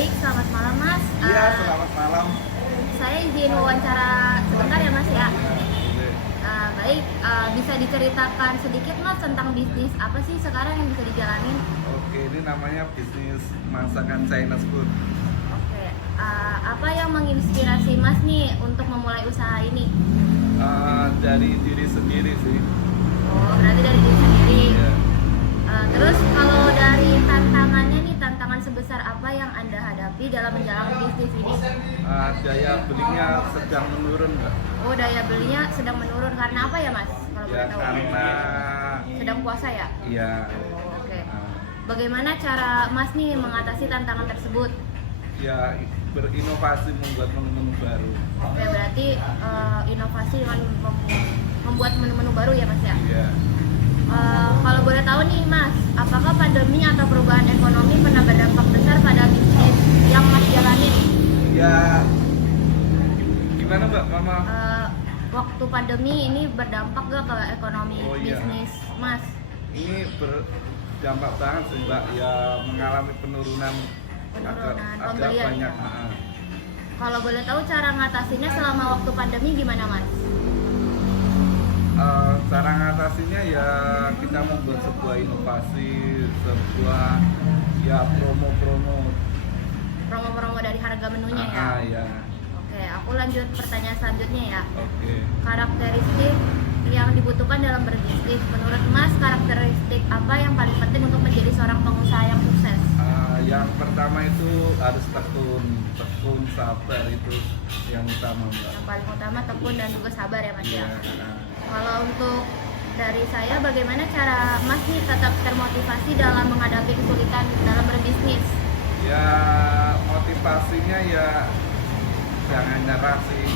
Baik, selamat malam Mas. Iya, selamat malam. Saya izin wawancara sebentar ya Mas ya. Boleh. Baik, bisa diceritakan sedikit Mas tentang bisnis apa sih sekarang yang bisa dijalanin? Oke, ini namanya bisnis masakan Chinese food. Oke, apa yang menginspirasi Mas nih untuk memulai usaha ini? Dari diri sendiri sih. Oh, berarti dari diri sendiri. Iya. Terus kalau dari tantangannya nih, tantangan sebesar apa yang Anda hadapi dalam menjalankan bisnis ini? Daya belinya sedang menurun, Mbak. Oh, daya belinya sedang menurun karena apa ya Mas? Kalau Ya boleh tahu. karena Sedang puasa ya? iya. Oh, oke. uh, Bagaimana cara Mas nih mengatasi tantangan tersebut? ya berinovasi, membuat menu-menu baru. Oke, berarti inovasi dengan membuat menu-menu baru ya Mas ya? Iya. Kalau boleh tahu nih Mas, apakah pandemi atau perubahan ekonomi pernah berdampak besar pada bisnis yang Mas jalanin? Ya gimana, Mbak? Mama? Waktu pandemi ini berdampak gak ke ekonomi Oh, iya. bisnis Mas? Ini berdampak banget sih, Mbak. Ya mengalami penurunan Penurunan agak pembelian. banyak. Kalau boleh tahu cara ngatasinya selama waktu pandemi gimana Mas? Cara ngatasinya ya kita membuat sebuah inovasi, sebuah ya promo-promo. Promo-promo dari harga menunya ya? Ya. Oke, aku lanjut pertanyaan selanjutnya ya. Oke. Karakteristik yang dibutuhkan dalam berbisnis, menurut Mas karakteristik apa yang paling penting untuk menjadi seorang pengusaha yang sukses? Yang pertama itu harus tekun, sabar, itu yang utama, Mbak. Yang paling utama tekun dan juga sabar ya Mas ya. Iya. Kalau untuk dari saya, bagaimana cara Mas nih tetap termotivasi dalam menghadapi kesulitan dalam berbisnis? Ya motivasinya ya jangan nyerah sih.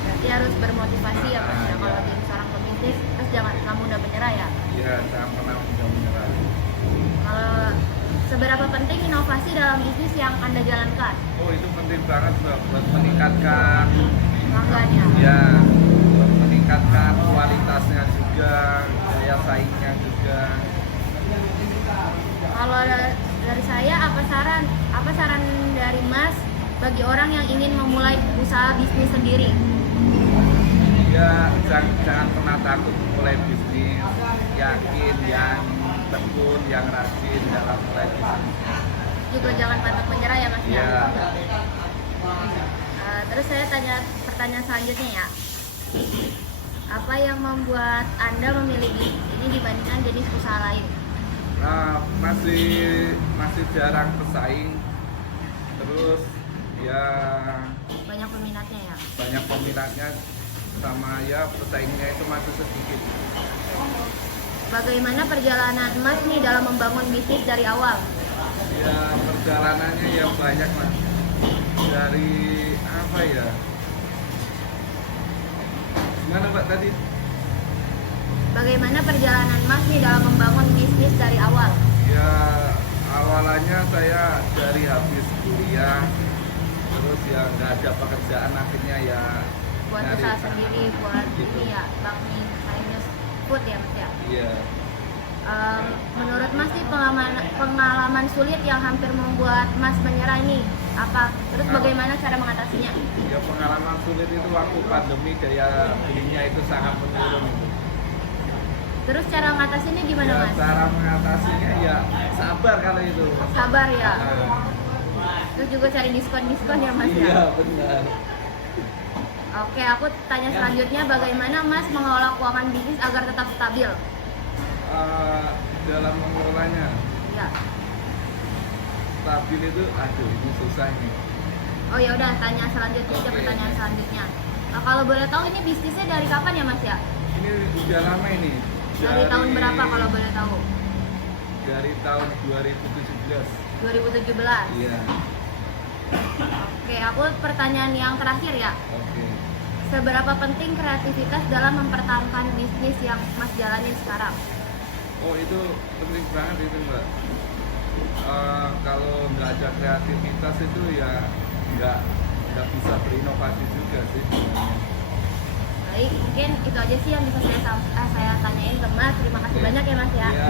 Berarti harus bermotivasi ya Mas ya, kalau Iya. jadi seorang pebisnis, terus jangan mudah menyerah ya. Ya jangan pernah mudah menyerah. Kalau seberapa penting inovasi dalam bisnis yang Anda jalankan? Oh, itu penting banget, Mbak, buat meningkatkan Pelanggannya. ya, buat meningkatkan kualitasnya juga, daya saingnya juga. Kalau dari saya, apa saran dari Mas bagi orang yang ingin memulai usaha bisnis sendiri? Ya jangan pernah takut mulai bisnis, yakin, yang tekun, yang rajin dalam mulai bisnis. Juga jangan pantang menyerah ya Mas ya. Ya. Terus saya tanya pertanyaan selanjutnya ya. Apa yang membuat Anda memilih ini dibandingkan jenis usaha lain? Nah, masih jarang pesaing, terus ya Banyak peminatnya ya. banyak peminatnya, sama ya pesaingnya itu masih sedikit. Bagaimana perjalanan Mas nih dalam membangun bisnis dari awal? Ya perjalanannya ya banyak, Mas. Dari apa ya? Gimana, Mbak, tadi? Bagaimana perjalanan Mas nih dalam membangun bisnis dari awal? Ya awalannya saya dari habis kuliah, terus ya nggak ada pekerjaan, akhirnya ya Buat nyari usaha sendiri, buat gitu. ini ya, bakmi Chinese food ya Mas ya. Iya. Menurut Mas sih pengalaman sulit yang hampir membuat Mas menyerah ini apa? Terus bagaimana cara mengatasinya? Ya pengalaman sulit itu waktu pandemi, daya belinya itu sangat menurun itu. Terus cara mengatasinya gimana Ya, Mas? cara mengatasinya ya sabar kalau itu. Sabar ya. Nah, Terus juga cari diskon-diskon ya Mas iya ya. benar. Oke, aku tanya selanjutnya, bagaimana Mas mengelola keuangan bisnis agar tetap stabil? Dalam mengelolanya Ya. stabil itu, aduh ini susah nih. Oh ya udah, tanya selanjutnya aja, Oke. pertanyaan selanjutnya. Kalau boleh tahu ini bisnisnya dari kapan ya Mas ya? Ini udah lama ini. Dari tahun berapa kalau boleh tahu? Dari tahun 2017. 2017. Iya. Oke, aku pertanyaan yang terakhir ya. Oke. Seberapa penting kreativitas dalam mempertahankan bisnis yang Mas jalanin sekarang? Oh, itu penting banget itu, Mbak. Kalau nggak ada kreativitas itu ya nggak bisa berinovasi juga sih sebenarnya. Baik, mungkin itu aja sih yang bisa saya tanyain ke Mas. Terima kasih Oke. banyak ya Mas ya. Iya,